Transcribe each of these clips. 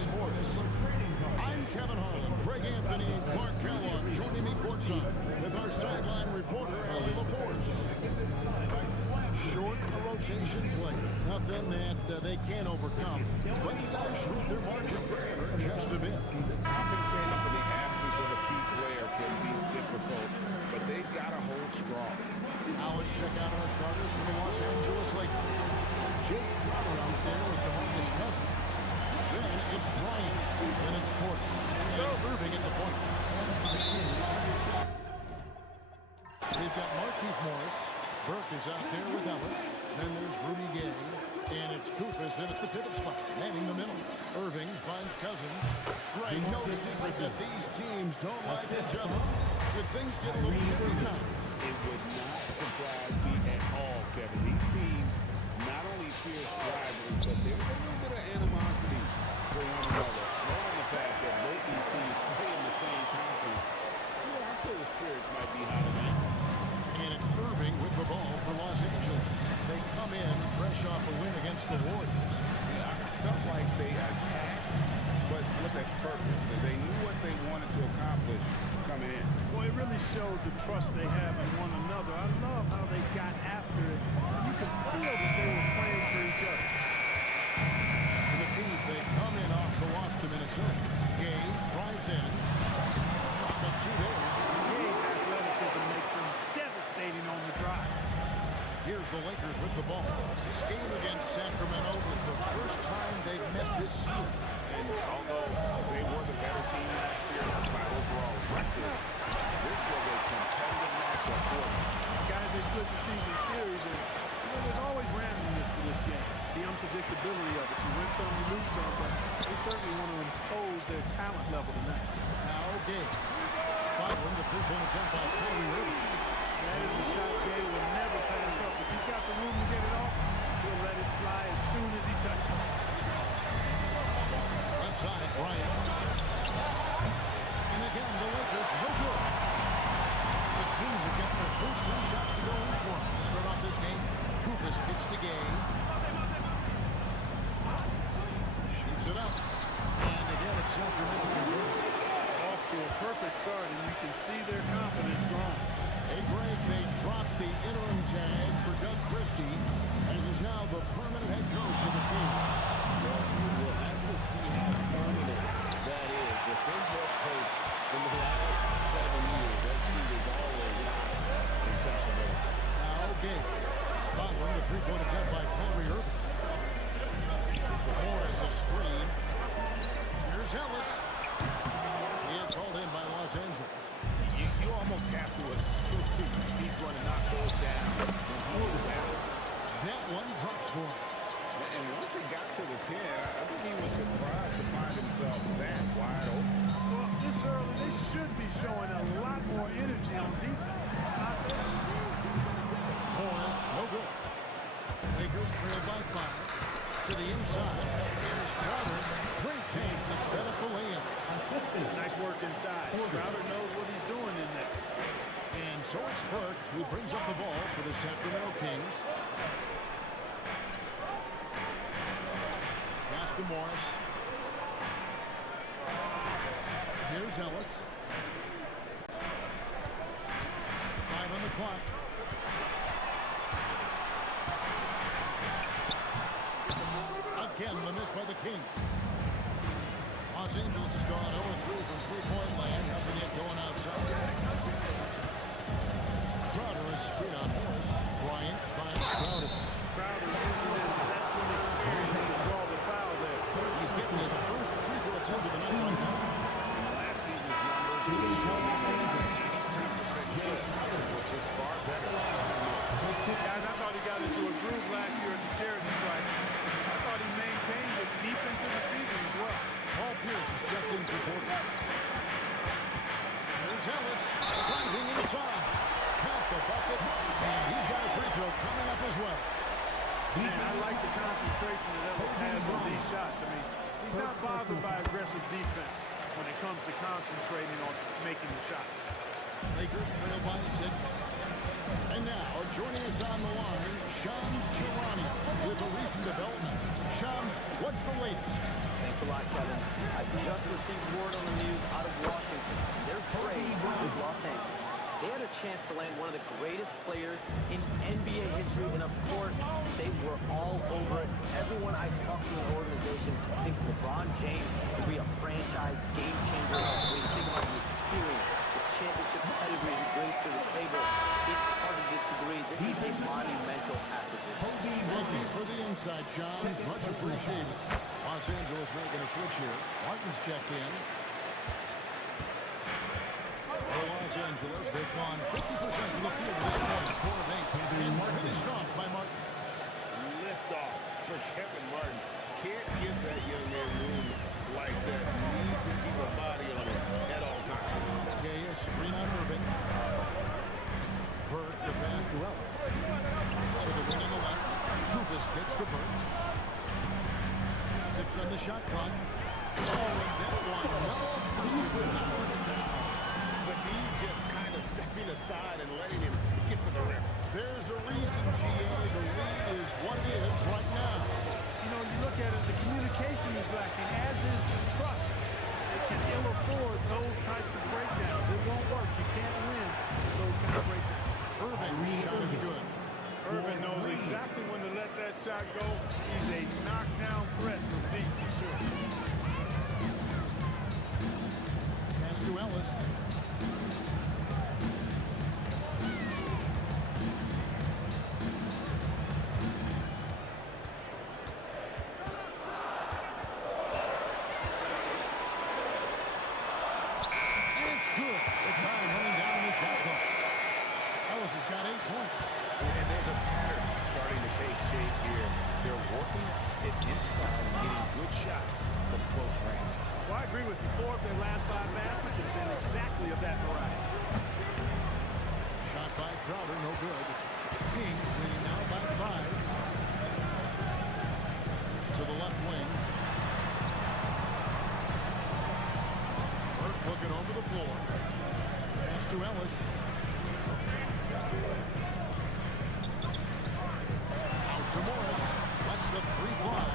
Sports. I'm Kevin Harlan, Greg Anthony, and Clark Kellogg joining me courtside with our sideline reporter, Ellie LaForce. Short a rotation play. Nothing that they can't overcome. But you guys shrink their margin for error just a bit. Compensating for the absence of a key player can be difficult, but they've got to hold strong. Now let's check out our starters for the Los Angeles Lakers. Jake Crowder out there with DeMarcus Cousins. Then it's Bryant. Then it's Porter. And it's Irving at the point. We've got Markieff Morris. Burke is out there with Ellis. Then there's Rudy Gay. And it's Kufis in at the pivot spot, manning the middle. Irving finds Cousins. Right, no secret that these teams don't like each other. Did things get a little chippy tonight? It would not surprise me at all, Kevin. These teams, not only fierce rivals, but there's a little bit of animosity for one another. Knowing the fact that both these teams play in the same conference, yeah, I'd say the spirits might be high tonight. And it's Irving with the ball for Los Angeles. They come in fresh off a win against the Warriors. Yeah, I felt like they attacked, but with a purpose. They knew what they wanted to accomplish coming in. Well, it really showed the trust they have in one another. I love how they got after it. You could feel that they were playing for each other. And the Kings, they come in off the loss to Minnesota. Gay drives in. Drop up two there. Gay's athleticism makes him devastating on the drive. Here's the Lakers with the ball. This game against Sacramento was the first time they've met this season. And although they were the better team last year by overall record, this was a competitive matchup for them. Guys, they split the season series, and there's always randomness to this game. The unpredictability of it. You win some, you lose some, but they certainly want to impose their talent level tonight. Now Gay. Following the three-point attempt by Kyrie Irving. That is a shot Gay will never pass up. If he's got the room to get it off, he'll let it fly as soon as he touches it. Left side, Bryant. And again, the Lakers, no good. The Kings have got their first three shots to go in for them. To start off this game, Kufis kicks to Gay. Shoots it up. And again, it's Sacramento converted. Off to a perfect start, and you can see their confidence growing. Hey, Greg, they dropped the interim tag for Doug Christie, and is now the permanent head coach of the team. Well, we'll have to see how permanent that is. The thing that coach in the last 7 years, that seat is always in Sacramento. Now, Gay. Following the three-point attempt by Kyrie Irving. Moore as a screen. Here's Ellis. It's hauled in by Los Angeles. You almost have to assume he's going to knock those down. That one drops for him. And once he got to the 10, I think he was surprised to find himself that wide open. Well, this early, they should be showing a lot more energy on defense. It's not there. Morris, no good. Lakers trailed by 5. To the inside. Here's Crowder. Great pace to set up the layup. Nice work inside. Crowder knows what he's doing in there. And so it's Burke who brings up the ball for the Sacramento Kings. Pass to Morris. Here's Ellis. 5 on the clock. Again, the miss by the Kings. Los Angeles has gone 0-3 from three-point land. Nothing yet going outside. Crowder is straight on Morris. Bryant finds Crowder. Crowder using his veteran experience to draw the foul there. He's getting his first free throw attempt of the night right now. Last season's numbers, he was showing 83% good, which is far better. Guys, I thought he got into a groove last year at the charity strike. I thought he maintained it deep into the season as well. Paul Pierce is checked in for Porter. There's Ellis driving in the foul. Count the bucket, and he's got a free throw coming up as well. Man, I like the concentration that Ellis has on these shots. I mean, he's not bothered by aggressive defense when it comes to concentrating on making the shot. Lakers trail by 6. And now, joining us on the line, Shams Charania with a recent development. Shams, what's the latest? Thanks a lot, Kevin. I just received word on the news out of Washington. Their trade with Los Angeles. They had a chance to land one of the greatest players in NBA history, and of course, they were all over it. Everyone I talked to in the organization thinks LeBron James will be a franchise game changer. When you think about the experience, the championship pedigree he brings to the table, it's hard to disagree. This is a monumental acquisition. Thank you for the inside, Sean. Much appreciated. Los Angeles making a switch here. Martin's checked in. For Los Angeles, they've gone 50% to the field this morning. 4 of 8. And Martin is off by Martin. Lift off for Kevin Martin. Can't give that young man room like that. Need to keep a body on him at all times. Gaya, screen on Irving. Burke, the pass to Ellis. So the wing on the left. Kufis kicks to Burke. 6 on the shot clock. Oh, and that one. No, But he just kind of stepping aside and letting him get to the rim. there's a reason, GA. The lead is what it is right now. You know, you look at it, the communication is lacking, as is the trust. They can ill afford those types of breakdowns. It won't work. You can't win with those kind of breakdowns. Irving's shot is good. Irving knows exactly when to let that shot go. He's a knockdown threat from deep, for sure. Pass to Ellis. And it's good. The time running down in the shot clock. Ellis has got 8 points. And there's a pattern starting to take shape here. They're working it inside and getting good shots from close range. Well, I agree with you. 4 of their last 5 baskets have been exactly of that variety. Shot by Crowder, no good. Kings leading now by 5. To the left wing. Burke looking over the floor. Pass to Ellis. Out to Morris. Lets the 3 fly.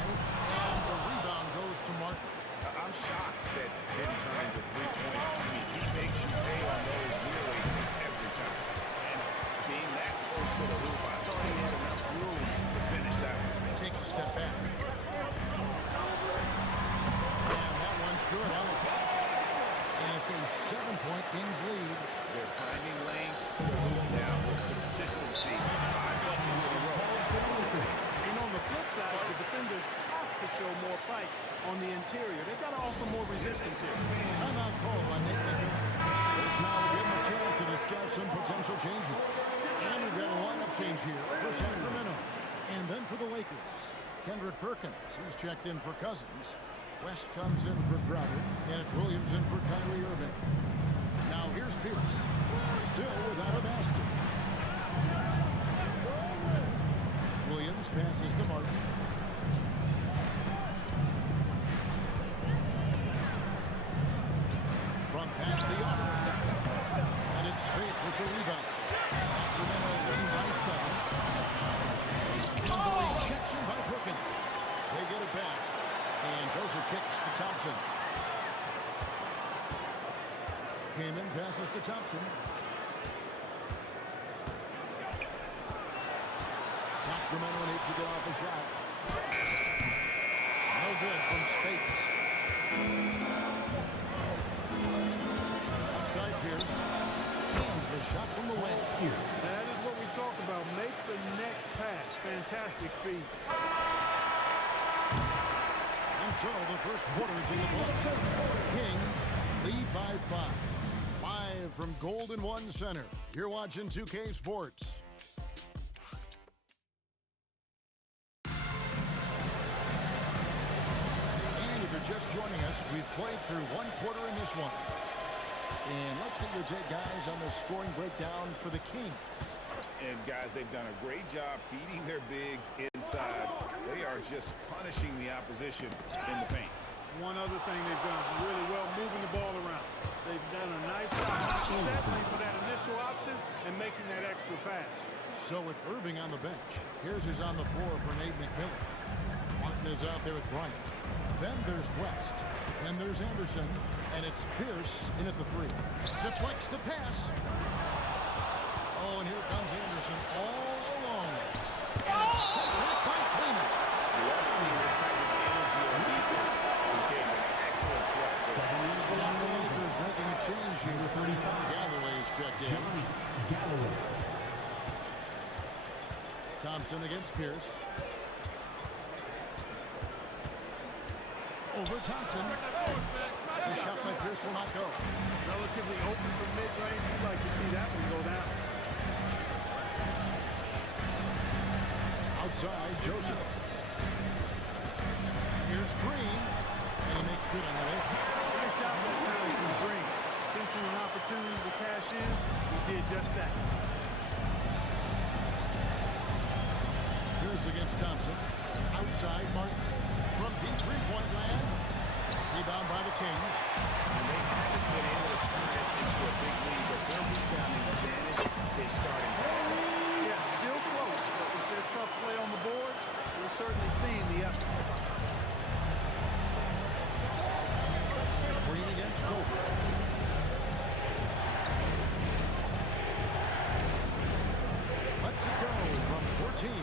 And the rebound goes to Martin. I'm shocked that didn't turn into 3 points. I mean, he makes you pay on those nearly every time. And being that close to the hoop, I thought he had enough room to finish that one. Takes a step back. And that one's good, Ellis. And it's a 7-point Kings lead. They're finding lanes to the hoop now with consistency. 5 buckets in a row. And on the flip side, the defenders have to show more fight on the interior. They've got to offer more resistance here. Timeout call by Nate McMillan. It's now to give him a chance to discuss some potential changes. And we've got a lineup change here for Sacramento. And then for the Lakers, Kendrick Perkins, who's checked in for Cousins. West comes in for Crowder, and it's Williams in for Kyrie Irving. Now here's Pierce, still without a basket. Williams passes to Martin. From past the arc. And it's Spates with the rebound. Sacramento leading by 7. And the rejection by Perkins. They get it back. And Joseph kicks to Thompson. Kamen passes to Thompson. Sacramento needs to get off a shot. No good from Spates. Outside Pierce. Hands the shot from the wing. That is what we talk about. Make the next pass. Fantastic feed. And so the first quarter is in the books. Kings lead by 5. Live from Golden One Center. You're watching 2K Sports. And if you're just joining us, we've played through 1 quarter in this one. And let's get your take, guys, on the scoring breakdown for the Kings. And guys, they've done a great job feeding their bigs inside. They are just punishing the opposition in the paint. One other thing they've done really well, moving the ball around. They've done a nice job settling for that initial option and making that extra pass. So with Irving on the bench, here's who's on the floor for Nate McMillan. Martin is out there with Bryant. Then there's West. Then there's Anderson. And it's Pierce in at the 3. Deflects the pass. Oh, and here comes Anderson all along. And it's set back by Cleaner. You love seeing this type of energy on defense. He gave an excellent threat. The Lakers making a change here. 35. Galloway's checked in. Galloway. Thompson against Pierce. Over Thompson. The shot by Pierce will not go. Relatively open from mid-range. You'd like to see that one go down. Outside, Joseph. Here's Green. And he makes good on the way. Nice job that time from Green. Sensing an opportunity to cash in, he did just that. Pierce against Thompson. Outside, Martin. From deep three-point land. Rebound by the Kings. And they haven't been able to turn it into a big lead, but their rebounding advantage is starting to happen. Yeah, still close, but with their tough play on the board, we're certainly seeing the effort. Green against Kobe. Lets it go from 14.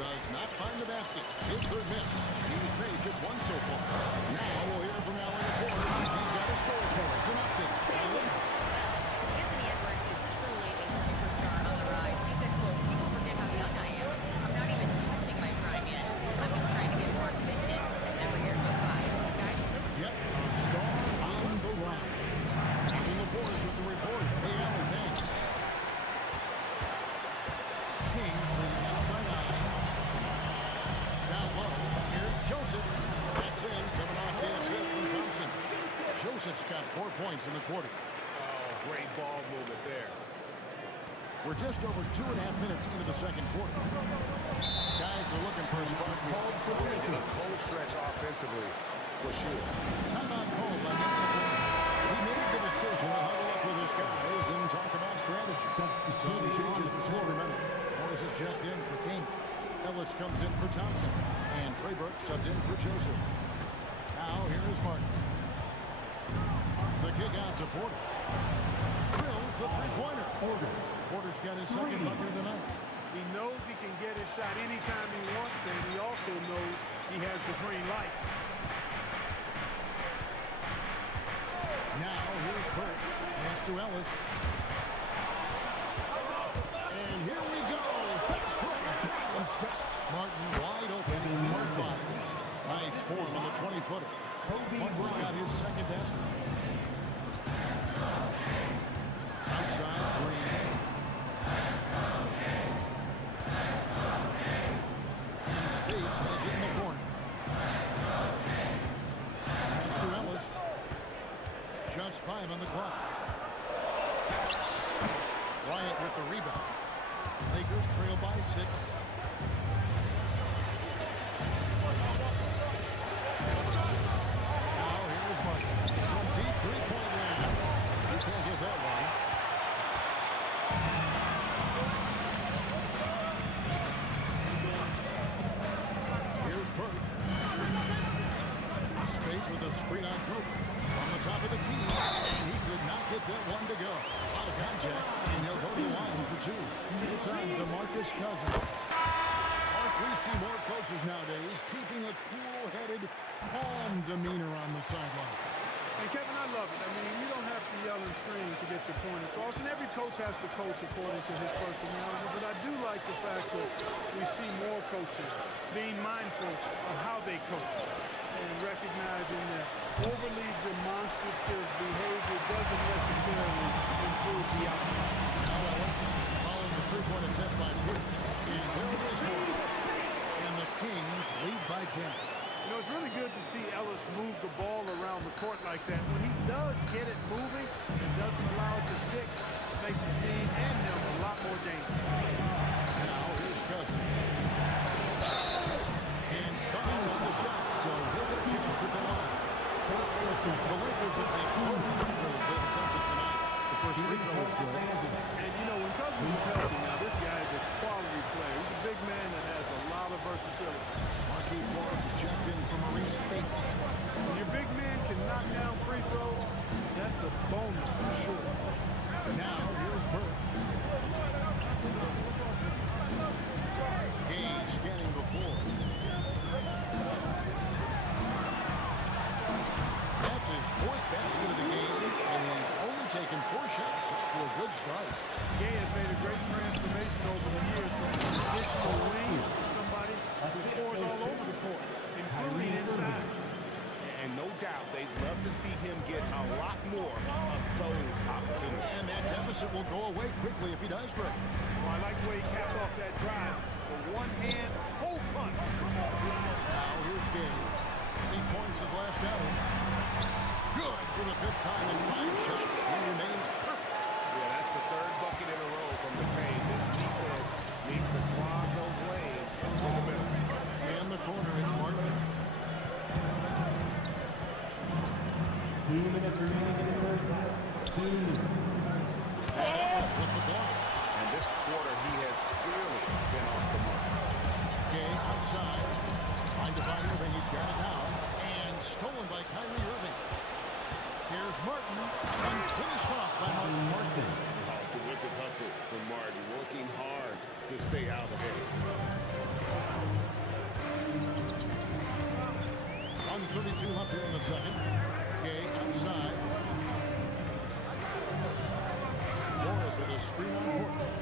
Does not find the basket. His third miss. He's made just one so far. Now we'll hear from Alan McCord as he's got a score for us. An update. Alan? Anthony Edwards is truly a superstar on the rise. He said, quote, "People forget how young I am. I'm not even touching my prime yet. I'm just trying to get more efficient as every year goes by." Guys? Yep, a star on the rise. Alan McCord with the report. Hey, Alan, thanks. Kings leading out by 9. Down low. Here's Joseph. That's in. Coming off the assist from Thompson. Joseph's got 4 points in the quarter. Oh, great ball movement there. We're just over 2.5 minutes into the second quarter. Guys are looking for a spark. Called for the In a cold stretch offensively, for sure. timeout called by Nick McCord. He made the decision to huddle up with his guys and talk about strategy. Some changes for Sacramento. Morris is checked in for King. Ellis comes in for Thompson. And Trey Burke subbed in for Joseph. Now here is Martin. The kick out to Porter. Drills the three-pointer. Porter's got his second bucket of the night. He knows he can get his shot anytime he wants, and he also knows he has the green light. Now here's Burke. Pass to Ellis. And here we go. Fast break. Martin wide open. Mark fires. Nice form on the 20-footer. Martin's got his second basket. Outside, Green. And Spades has it in the corner. Pass to Ellis. Just 5 on the clock. Bryant with the rebound. Lakers trail by 6. Now here's Martin. From deep three-point land. You can't get that one. Here's Burke. Spades with a screen on Kobe. On the top of the key. And he could not get that one to go. Out of contact. And he'll go to the line for 2. It's on DeMarcus Cousins. We see more coaches nowadays keeping a cool-headed, calm demeanor on the sideline. And Kevin, I love it. I mean, you don't have to yell and scream to get your point across, and every coach has to coach according to his personality, but I do like the fact that we see more coaches being mindful of how they coach and recognizing that overly demonstrative behavior doesn't necessarily improve the outcome. Now Ellis following the three-point attempt by Pierce. And there it is. And the Kings lead by 10. You know, it's really good to see Ellis move the ball around the court like that. When he does get it moving and doesn't allow it to stick, it makes the team and him a lot more dangerous. Now here's Cousins. And Thunder on the shot, so he'll get a chance at the line. The Lakers have made 4 free throws they've attempted tonight. The first free throw is good. And, you know, when Cousins is healthy now, this guy is a quality player. He's a big man that has a lot of versatility. Marquise Morris is checked in for Maurice Spates. to see him get a lot more of those opportunities. And that deficit will go away quickly if he does, Greg. Well, I like the way he capped off that drive. The one-hand hole punch. Now here's Game. 8 points his last outing. Good for the 5th time in 5 shots. He remains perfect. Yeah, that's the 3rd bucket in a row from the paint. This defense needs to clog those lanes in the middle. In the corner, it's Martin. 2 minutes remaining in the first half. Ellis with the block. And this quarter, he has clearly been off the mark. Game outside. Trying to find Irving. He's got it now. And stolen by Kyrie Irving. Here's Martin. And finished off by Martin. Terrific hustle from Martin, working hard to stay out ahead. 1:32 left here in the second. Gay outside. Morris with a screen on Portland.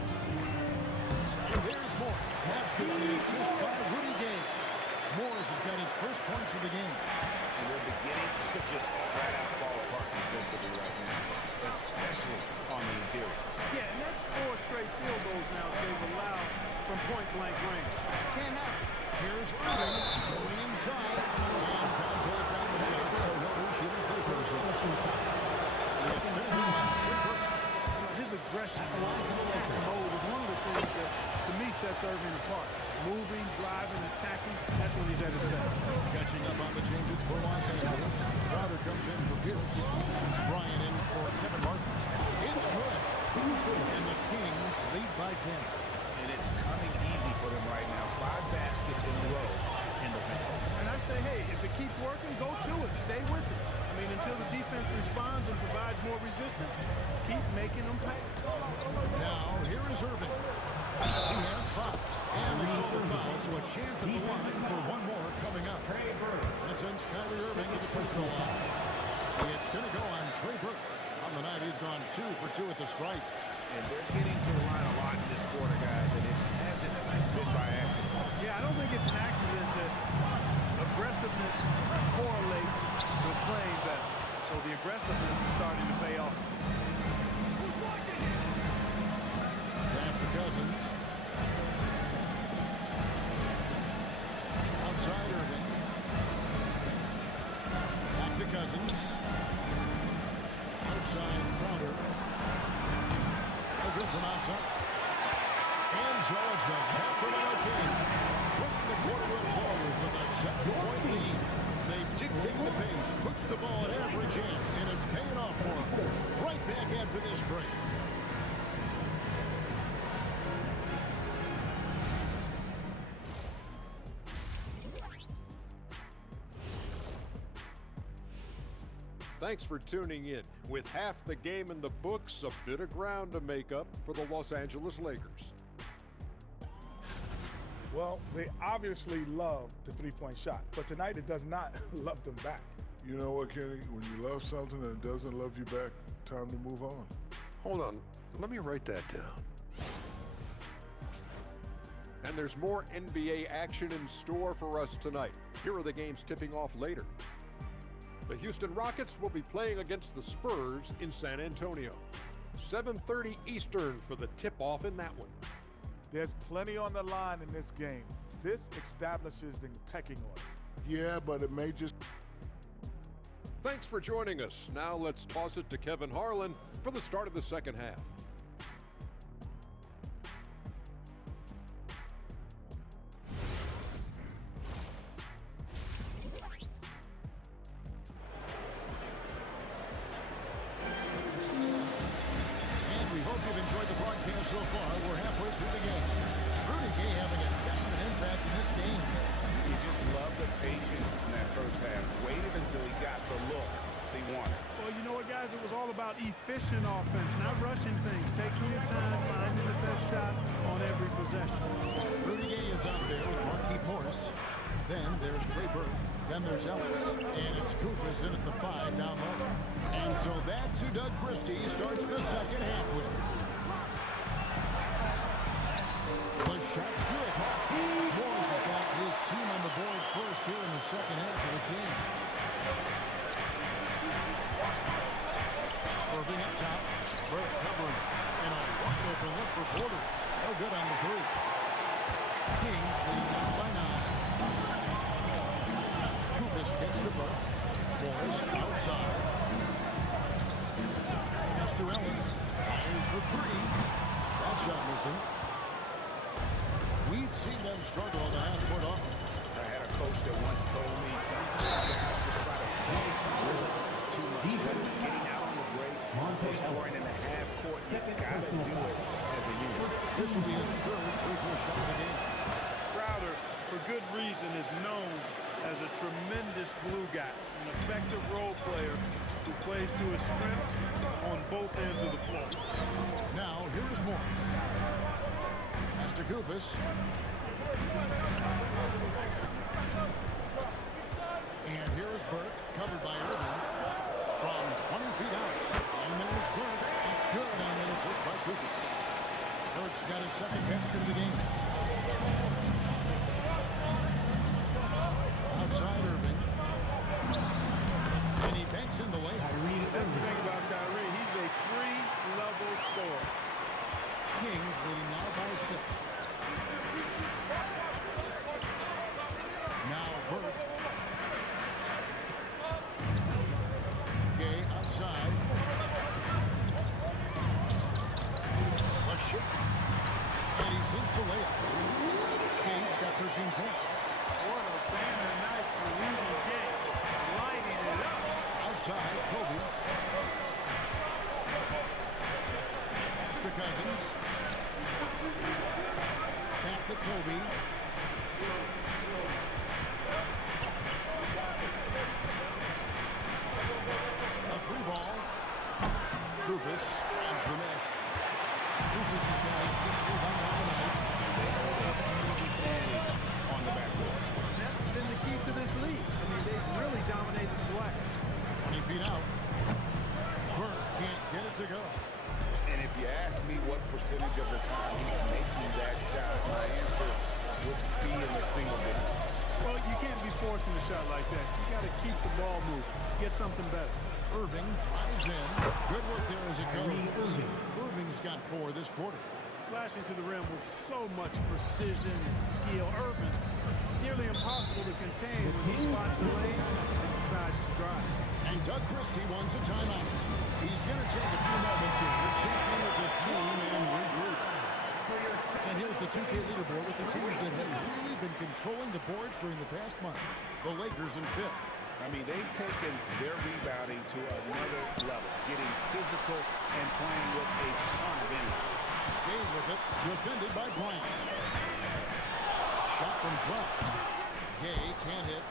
And there's Morris. That's good on the assist by Rudy Gay. Morris has got his first points of the game. And they're beginning to just flat out fall apart defensively right now, especially on the interior. Yeah, and that's 4 straight field goals now they've allowed from point-blank range. Can't have it. Here's Irving going inside. And Conte found the shot, so he'll be shooting free throws. His aggressive attacking mode is one of the things that, to me, sets Irving apart. Moving, driving, attacking, that's when he's at his best. Catching up on the changes for Los Angeles. Crowder comes in for Pierce. It's Bryant in for Kevin Martin. It's good. And the Kings lead by 10. And it's coming easy for them right now. 5 baskets in a row in the paint. And I say, hey, if it keeps working, go to it. Stay with it. I mean, until the defense responds and provides more resistance, keep making them pay. Now, here is Irving. He has 5. And they call the foul, so a chance at the line for one more coming up. That sends Kyrie Irving to the free throw line. It's going to go on Trey Burke. On the night, he's gone 2 for 2 at the stripe. And they're getting to the line a lot in this quarter, guys, and it hasn't been by accident. Yeah, I don't think it's an accident that aggressiveness correlates with playing better. So the aggressiveness is starting to pay off. Pass to Cousins. Outside Irving. Back to Cousins. Outside Crowder. No good from outside. And so it's the Sacramento Kings putting the quarter forward with a 7-point lead. They dictate the pace, push the ball at every chance, and it's paying off for them. Right back after this break. Thanks for tuning in. With half the game in the books, a bit of ground to make up for the Los Angeles Lakers. Well, they obviously love the three-point shot, but tonight it does not love them back. You know what, Kenny? When you love something and it doesn't love you back, time to move on. Hold on, let me write that down. And there's more NBA action in store for us tonight. Here are the games tipping off later. The Houston Rockets will be playing against the Spurs in San Antonio. 7:30 Eastern for the tip-off in that one. There's plenty on the line in this game. This establishes the pecking order. Yeah, but it may just... Thanks for joining us. Now let's toss it to Kevin Harlan for the start of the second half. So far, we're halfway through the game. Rudy Gay having a definite impact in this game. He just loved the patience in that first half. Waited until he got the look he wanted. Well, you know what, guys? It was all about efficient offense, not rushing things. Taking your time, finding the best shot on every possession. Rudy Gay is out there with Markieff Morris. Then there's Trey Burke. Then there's Ellis. And it's Kufis in at the 5 down low. And so that's who Doug Christie starts the second half with. The shot's good. Morris has got his team on the board first here in the second half of the game. for scoring in the half court. You gotta do it as a unit. This will be his third free throw shot of the game. Crowder, for good reason, is known as a tremendous glue guy, an effective role player who plays to his strengths on both ends of the floor. Now, here is Morris. Pass to Kufis. And here is Burke, covered by Irving from 20 feet out. And there's Burke. It's good on the assist by Kufis. Burke's got his second basket of the game. Outside Irving. And he banks in the layup. That's the thing about Kyrie. He's a free-level scorer. Kings leading now by 6. Now Burke. Gay outside. A shot. And he sinks the layup. Gay's got 13 points. What a banner night for Rudy Gay. Lighting it up. Outside, Kobe. Pass to Cousins. Back to Kobe. A free ball. Kufis grabs the miss. Kufis has got a 6 rebound on the night. They hold a huge advantage on the backboard. That's been the key to this league. I mean, they've really dominated the glass. 20 feet out. Burke can't get it to go. And if you ask me what percentage of the time he's making that shot, my answer would be in the single digits. Well, you can't be forcing a shot like that. You got to keep the ball moving. Get something better. Irving drives in. Good work there as it goes. Irving's got 4 this quarter. Slashing to the rim with so much precision and skill. Irving, nearly impossible to contain when he spots a lane and decides to drive. And Doug Christie wants a timeout. He's going to take a few moments here to check in with his team and regroup. And here's the 2K leaderboard with the teams that have really been controlling the boards during the past month. The Lakers in 5th. I mean, they've taken their rebounding to another level, getting physical and playing with a ton of energy. Gay with it, defended by Bryant. Shot from front. Gay can't hit.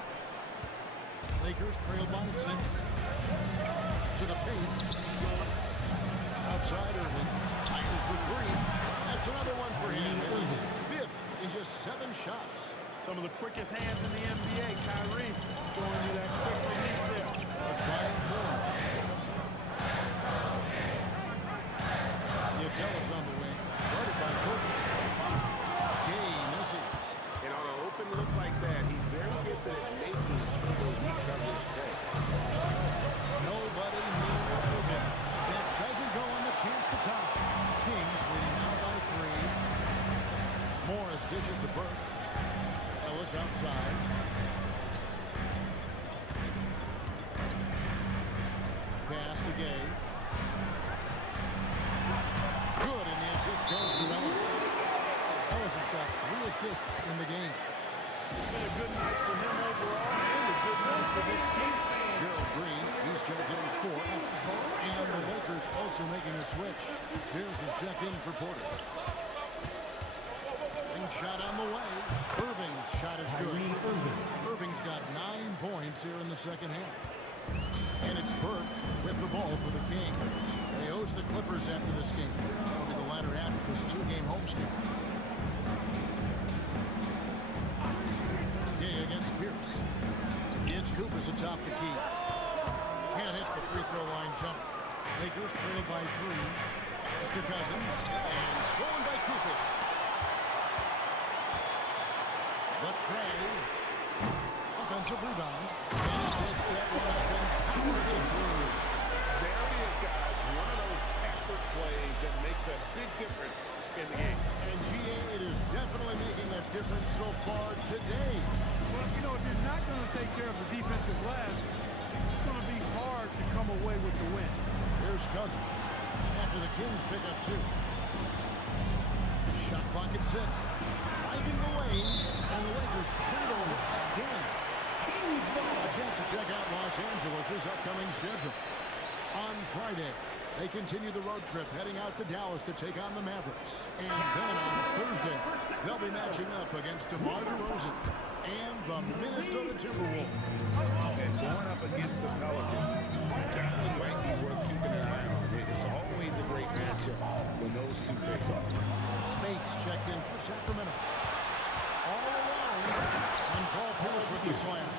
Lakers trail by 6. To the paint. Outside Irving. Fires the 3. That's another one for him. It is 5th in just 7 shots. Some of the quickest hands in the NBA. Kyrie showing you that quick release there. A trying force. Yatellis on the wing. Guarded by Kobe. Gay misses. And on an open look like that, he's very gifted at making those weak coverage plays. Nobody near Irving. That doesn't go on the chance to tie. Kings leading now by 3. Morris dishes to Burke. Ellis outside. Pass to Gay. Good, and the assist goes to Ellis. Ellis has got 3 assists in the game. It's been a good night for him overall and a good night for this team. Gerald Green, he's checked in 4 outs. And the Lakers also making a switch. Bears is checked in for Porter. And shot on the way. Irving's shot is good. Irving's got 9 points here in the second half. And it's Burke with the ball for the Kings. They host the Clippers after this game. That'll be the latter half of this 2-game homestand. Gay against Pierce. It's Cooper's atop the key. Can't hit the free throw line jump. Lakers trail by 3. Mr. Cousins. And stolen by Kufis. The tray. Offensive rebound. And he takes that one up and powers it through. There he is, guys. One of those effort plays that makes a big difference in the game. And GA, it is definitely making that difference so far today. Well, you know, if you're not going to take care of the defensive glass, it's going to be hard to come away with the win. Here's Cousins. After the Kings pick up 2. Shot clock at 6. Driving the lane, and the Lakers turn it over again. A chance to check out Los Angeles' upcoming schedule. On Friday, They continue the road trip, heading out to Dallas to take on the Mavericks. And then on Thursday, they'll be matching up against DeMar DeRozan and the Minnesota Timberwolves. And going up against the Pelicans, that one might be worth keeping an eye on. It's always a great matchup when those two face off. Spates checked in for Sacramento. All alone, and Paul Pierce with the slam.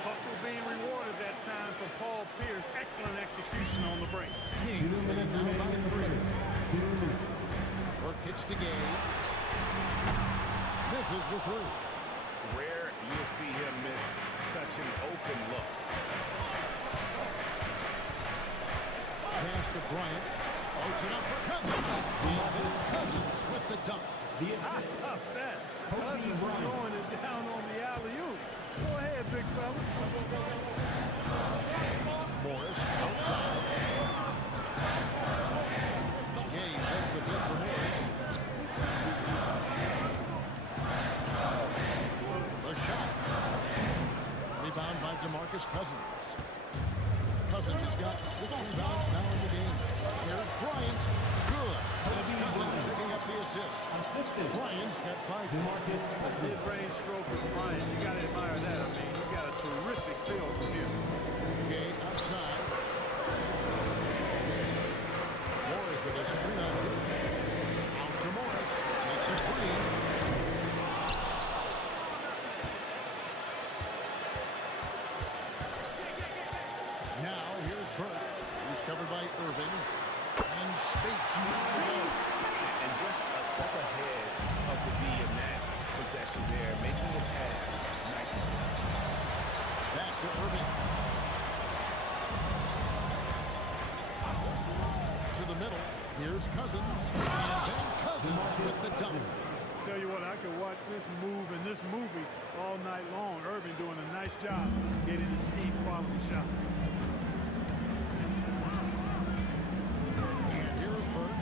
Hustle being rewarded that time for Paul Pierce. Excellent execution on the break. 2 minutes Down by remaining. 3. 2 minutes. Work kicks to Gage. Misses the three. Rare you'll see him miss such an open look. Pass to Bryant. Floats it up for Cousins. And it's Cousins with the dunk. The assist. That Cousins throwing it down on the alley-oop. Go ahead, big fella. Morris outside. Gage sets the bid for Morris. The shot. Rebound by DeMarcus Cousins. Cousins has got 6 rebounds now in the game. Here's Bryant. Good. And it's Cousins picking up the assist. Assisted. Bryant's got 5. DeMarcus Cousins. Mid-range stroke of Bryant. You got to admire that. I mean, he got a terrific feel from here. Gay outside. Morris with a screen on Bruce. Out to Morris. Takes a three. Now here's Burke. He's covered by Irving. And Spates needs to go. And just a step ahead of the D in that possession there, making the pass nice and slow. Back to Irving. To the middle. Here's Cousins. And then Cousins with the dunk. Tell you what, I could watch this move and this movie all night long. Irving doing a nice job getting his team quality shots. And here's Burke.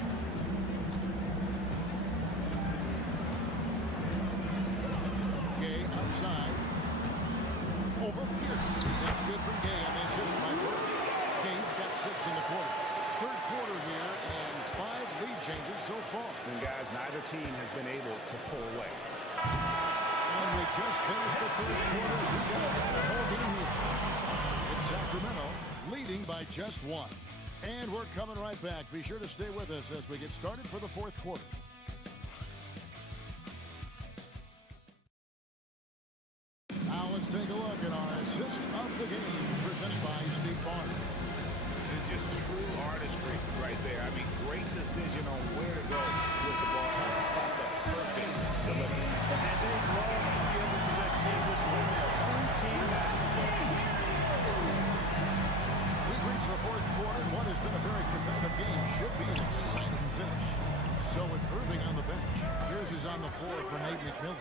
Gay outside. Over Pierce. That's good from Gay on the assist by Burke. Gay's got 6 in the quarter. Third quarter here and 5 lead changes so far. And guys, neither team has been able to pull away. And we just finished the third quarter. We got a tie whole game here. It's Sacramento leading by just 1. And we're coming right back. Be sure to stay with us as we get started for the fourth quarter. Now let's take a look at our assist of the game presented by State Farm. And just true artistry right there. I mean, great decision on where to go with the ball. Perfect delivery. And they love to see every possession in this one. True team basketball. We've reached the fourth quarter, and what has been a very competitive game should be an exciting finish. So with Irving on the bench, here's who's on the floor for Nate McMillan.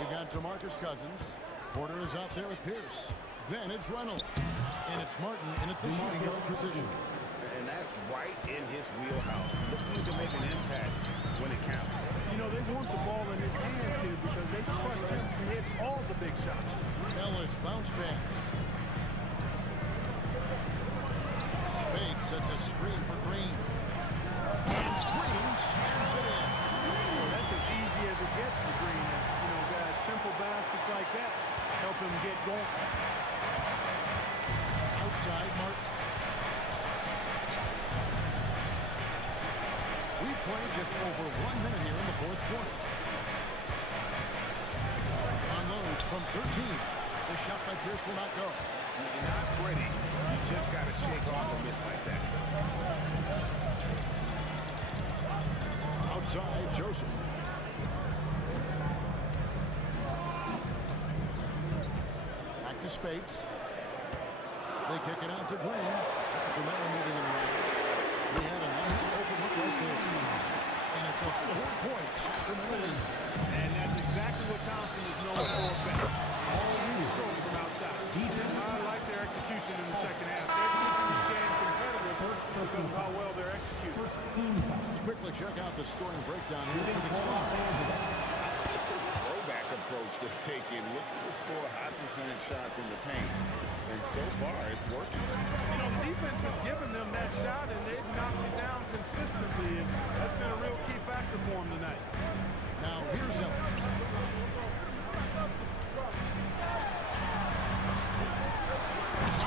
We've got DeMarcus Cousins. Porter is out there with Pierce. Then it's Reynolds. And it's Martin in at the shooting guard position. And that's right in his wheelhouse. Looking to make an impact when it counts. You know, they want the ball in his hands here because they trust him to hit all the big shots. Ellis bounce pass. Spade sets a screen for Green. And Green slams it in. Well, that's as easy as it gets for Green. You know, guys, simple baskets like that help him get going. Outside, Martin. We've played just over 1 minute here in the fourth quarter. Unloads from 13. The shot by Pierce will not go. Not pretty. You just got to shake off a miss like that. Outside, Joseph. Back to Spates. They kick it out to Green. Sacramento moving it around. We had a nice open look right there. And it's a 4-point Sacramento lead. And that's exactly what Thompson is known for best. All week stroke from outside. I like their execution in the second half. They're keeping this game competitive because of how well they're executing. Let's quickly check out the scoring breakdown here for the Kings. This throwback approach they're taking, looking to score high percentage shots in the paint. And so far, it's working. You know, defense has given them that shot, and they've not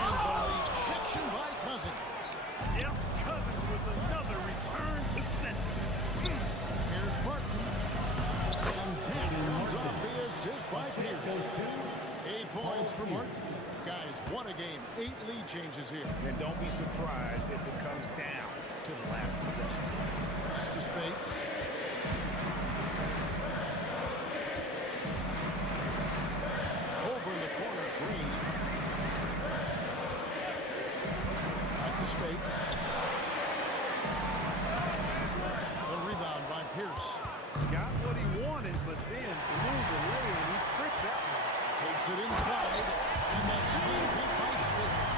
And the rejection by Cousins. Yep, Cousins with another return to sender. Here's Martin. And that comes off the assist by Pierce. 8 points for Martin. Guys, what a game. 8 lead changes here. And don't be surprised if it comes down to the last possession. Pass to Spates. Over in the corner, Green. Back to Spates. The rebound by Pierce. Got what he wanted, but then blew the lay, and he tricked that one. Takes it inside, and that swings it by Spates.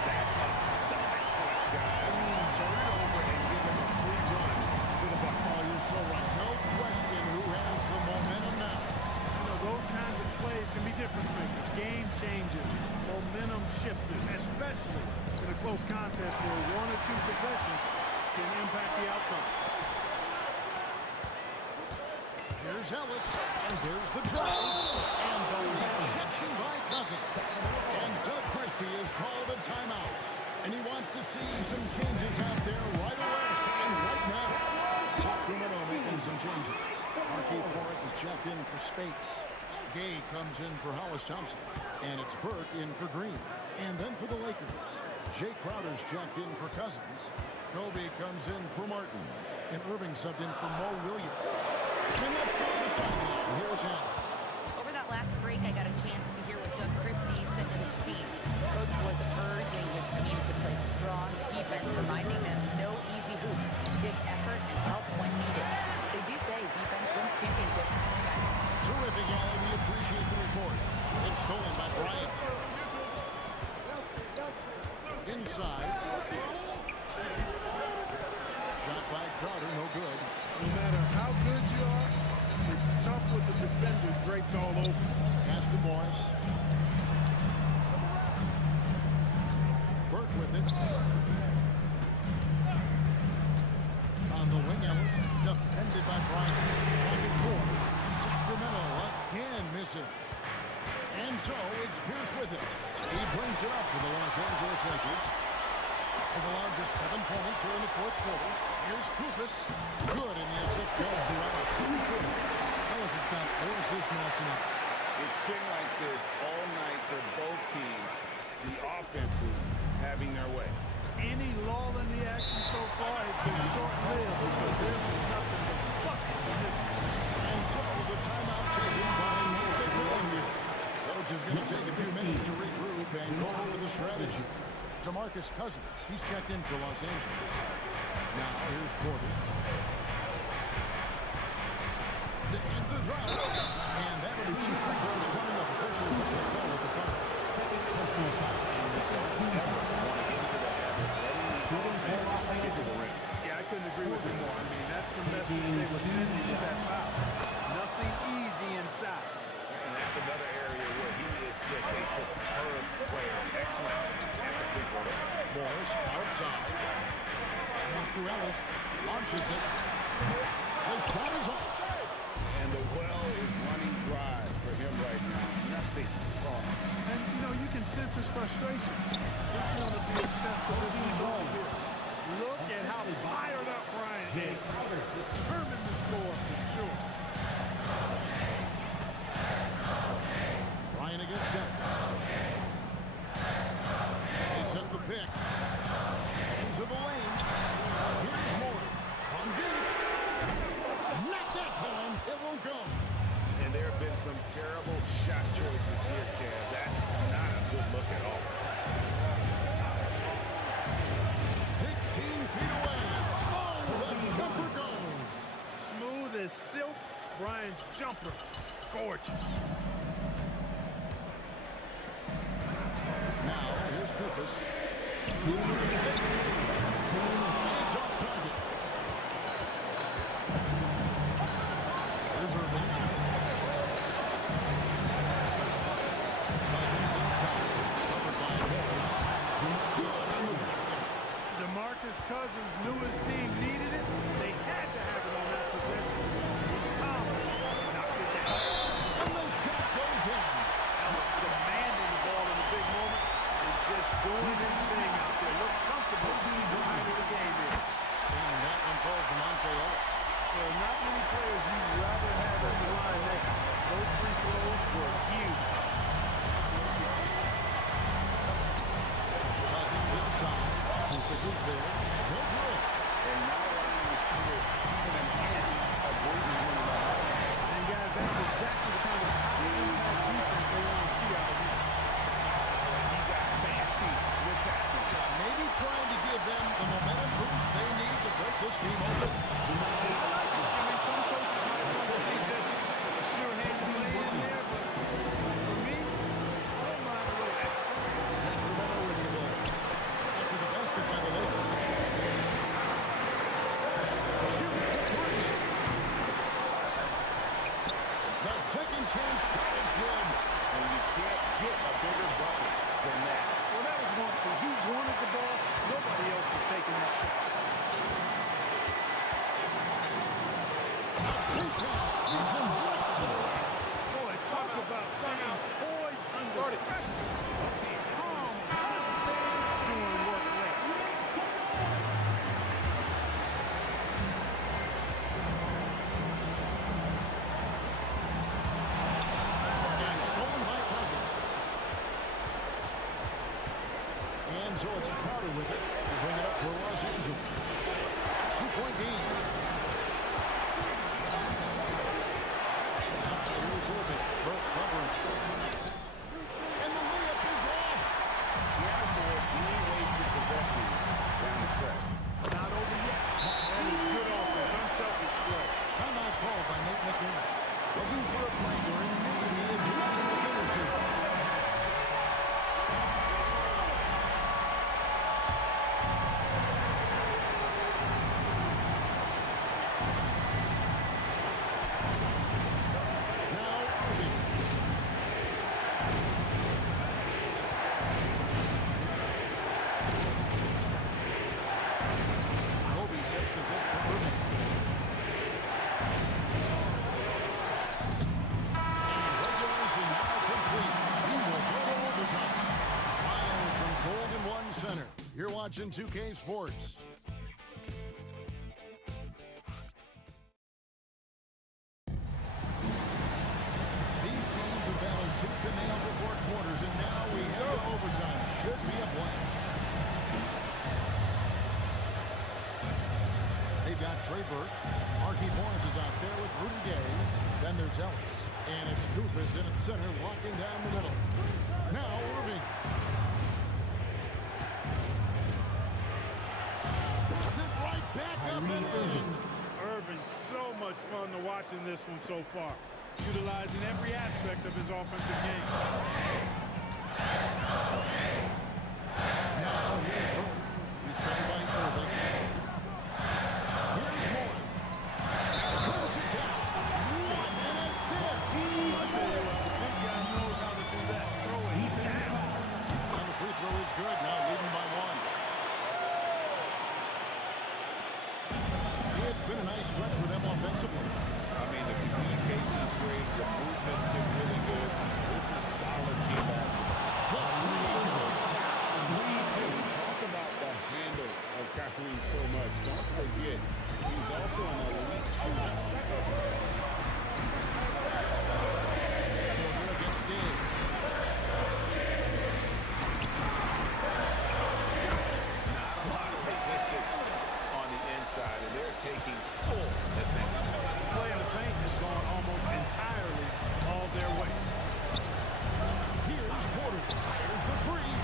That's a stomach punch, guys. Turn it over and give him a free run to the bucket. Oh, you're so right. No question who has the momentum now. You know, those kinds of plays can be difference makers, game changers, momentum shifters, especially in a close contest where 1 or 2 possessions can impact the outcome. Here's Ellis, and there's the drive, and the rejection by Cousins. And Doug Christie has called a timeout, and he wants to see some changes out there right away and right now. Sacramento making some changes. Markieff Morris is checked in for Spates. Gay comes in for Hollis Thompson, and it's Burke in for Green. And then for the Lakers, Jay Crowder's checked in for Cousins. Kobe comes in for Martin, and Irving subbed in for Mo Williams. And let's go to the sideline. Here's Allen. Over that last break, I got a chance to hear what Doug Christie said to his team. Coach was urging his team to play strong defense, reminding them no easy hoops, give effort, and help when needed. They do say defense wins championships, guys. Terrific, Allen. We appreciate the report. It's stolen by Bryant. Inside. Shot by Crowder, no good. No matter how good you are, it's tough with the defender draped all over. Pass to Morris. Burke with it. On the wing, Ellis. Defended by Bryant. Back and forth. Sacramento again missing. And so it's Pierce with it. He brings it up for the Los Angeles Lakers. They've allowed just 7 points here in the 4th quarter. Here's Kufis. Good in the assist goes to Ellis. Ellis has got 4 assists now tonight. It's been like this all night for both teams. The offenses having their way. Any lull in the action so far has been short-lived because there's nothing but buckets in this one. And so the timeout taken by Nathan Columbia. Coach is going to take a few minutes to regroup and go over the strategy. DeMarcus Cousins, he's checked in for Los Angeles. Now here's Porter. And the drive. And that'll be 2 free throws coming up. Officials on the phone at the front. Yeah, I couldn't agree with you more. I mean, that's the message they were sending with that foul. Nothing easy inside. And that's another area where he is just a superb player. Excellent at the free throw line. Morris outside. Pass to Ellis. Launches it. The shot is off. And the well is running dry for him right now. Nothing from him. And, you know, you can sense his frustration. Just want to be a test of his resolve here. Look at how fired up Bryant is. Determined to score for sure. Ryan against Dennis. They set the pick. Into the lane. Here's Morris. On deep. Not that time. It won't go. And there have been some terrible shot choices here, Kev. That's not a good look at all. 16 feet away. Oh, the jumper goes. Smooth as silk. Bryant's jumper. Gorgeous. Now, here's Kufis. It's off target. Here's Irving. Cousins inside. Covered by Morris. DeMarcus Cousins knew his team needed it. They had to have it on that possession. Collins knocked it down. And the shot goes in. Ellis demanding the ball in a big moment and just doing his thing out there. Looks comfortable. The title of the game is. And that one falls to Monte Ellis. There are not many players you'd rather have on the line there. Those free throws were huge. Cousins inside. Lucas is there. No good. And not allowing the shooter even an inch of breathing room in the hole. And guys, that's exactly the kind of high-impact defense they want to see out of him. He got fancy with that one. Maybe trying to give them the momentum boost they need to break this team open. I mean, some coaches might want to see just a sure-handed play in there, but for me, I don't mind a little extra. Sacramento with the ball. After the basket by the Lakers. Shoots the three. The second chance shot is good. And you can't get a bigger bucket than that. Well, that was one, two. He wanted the ball. Nobody else was taking that shot. Boy, talk about staying poised under pressure. Calm, concentrated, doing work late. And stolen by Cousins. And so it's Crowder with it to bring it up for Los Angeles. 2-point game. Here's Irving. Burke covering. And the layup is off. Can't afford any wasted possessions down the stretch. It's not over yet. That is good offense, unselfish play. Timeout called by Nate McMillan. Looking for a play during the additional finishes. Now Irving. Kobe sets the pick for Irving. Regulation now complete. He will go to overtime. Live from Golden One Center. You're watching 2K Sports. These teams have battled tooth and nail for 4 quarters, and now we head to overtime. Should be a blast. They've got Trey Burke. Markieff Morris is out there with Rudy Gay. Then there's Ellis. And it's Goofus in at center, locking down the middle. Now Irving. Puts it right back up and in. Irving, so much fun to watching this one so far. Utilizing every aspect of his offensive game. Now here's Burke. He's covered by Irving. Here's Morris. Throws it down. And it's it. I tell you what, the big guy knows how to do that. Throw it down. And the free throw is good. Now leading by 1. It's been a nice stretch for them offensively. I mean, the communication is great. The movement's been really good. This is solid team basketball. Talk about the handles of Kyrie so much. Don't forget, he's also an elite shooter. Porter against Gay. Not a lot of resistance on the inside, and they're taking full advantage. Play in the paint has gone almost entirely all their way. Here's Porter. There's the three.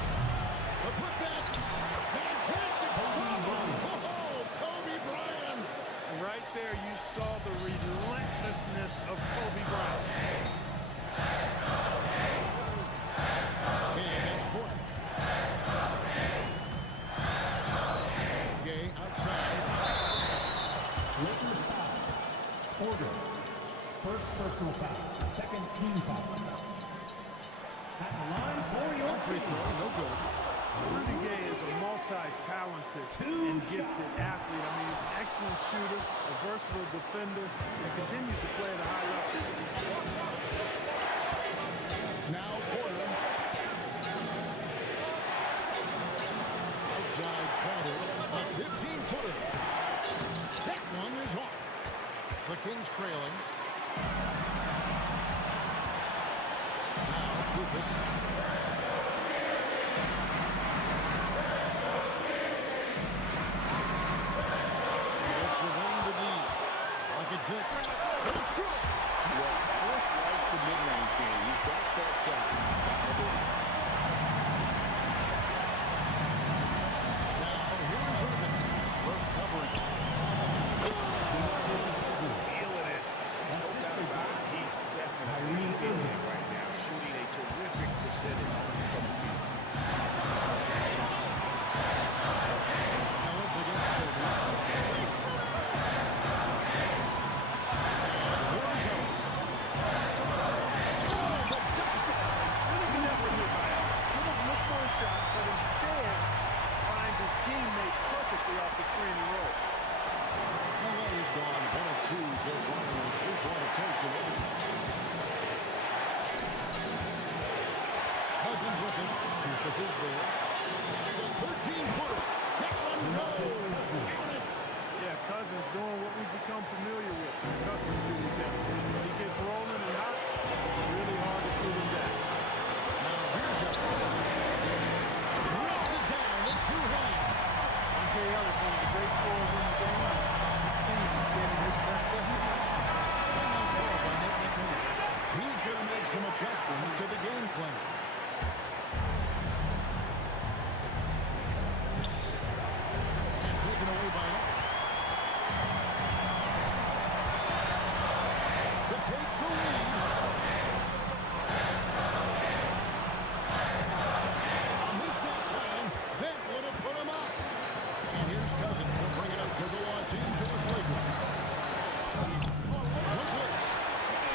The putback. Fantastic. Oh, Kobe Bryant. Right there, you saw the relentlessness of Kobe Bryant. Gay against Porter. Gay outside. Lakers foul. Porter. First personal foul. Second team foul. At the line for your Free throw. No good. Rudy Gay is a multi-talented and gifted athlete. I mean, he's an excellent shooter, a versatile defender, and continues to play at a high level. Now Porter. Memphis. It's it. It's good. Well, Ellis likes the mid-range game. He's got that shot. Now, here's Irving. Burke covering. Feeling it. No doubt about it. He's definitely feeling it right now. Shooting a terrific percentage from the field. Ellis against Kobe. Shot, but instead finds his teammate perfectly off the screen and roll. LA's gone 1 of 2 so far in the 3-point attempts in overtime. Cousins with it. Lucas is there. The 13-footer. That one goes. Yeah, Cousins doing what we've become familiar with, accustomed to with him. When he gets rolling and hot, really hard to cool him down. Now here's Ellis. Ellis, one of the great scorers in the game. His team is getting his best effort. He's going to make some adjustments to the game plan. And taken away by Ellis. To take the lead. Missed that time. That would have put him up. And here's Cousins to bring it up to the Los Angeles Lakers. And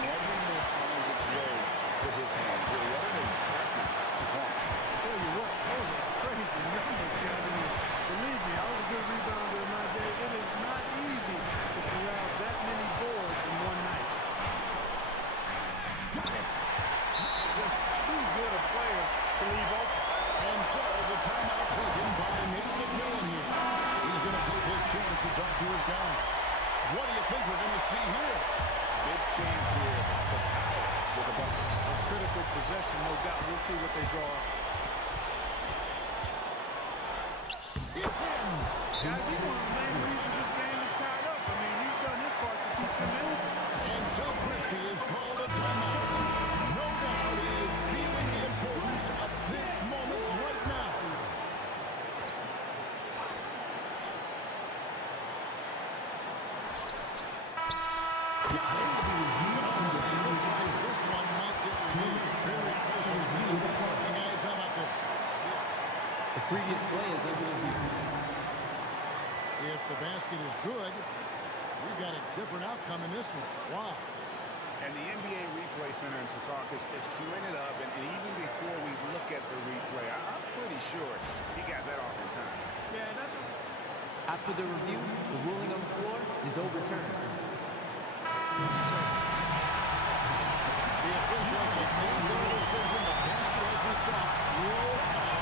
every miss finds its way to his hands. Really, what an impressive performance. I tell you what, those are crazy numbers down here. Believe me, I was a good rebounder in my day. It is not easy to corral that many boards in one night. Just too good a player to leave open. And so the timeout taken by Nate McMillan here. He's going to take his chances up to his down. What do you think we're going to see here? Big chance here to tie it with a bucket. A critical possession, no doubt. We'll see what they draw up. It's in. Guys, he's one of the main reasons this game is tied up. I mean, he's done his part to keep them in. And so Christie is called a timeout. No doubt he is feeling the importance of this moment right now. Looks like this one might get reviewed very closely. Guys, how about this? The previous play is under review. If the basket is good, we've got a different outcome in this one. Wow. And the NBA Replay Center in Secaucus is queuing it up, and even before we look at the replay, I'm pretty sure he got that off in time. Yeah, that's all. After the review, the ruling on the floor is overturned. The officials have made their decision. The basket has been caught. Will count.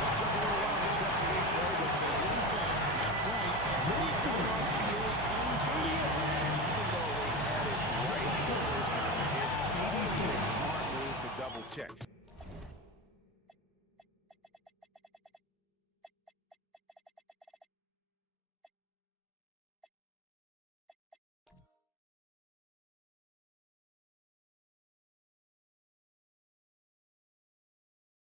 It took a little while to check the replay, but they didn't count. Right. They got RCA into the end. Even though they had it right the first time, it's a smart move to double check.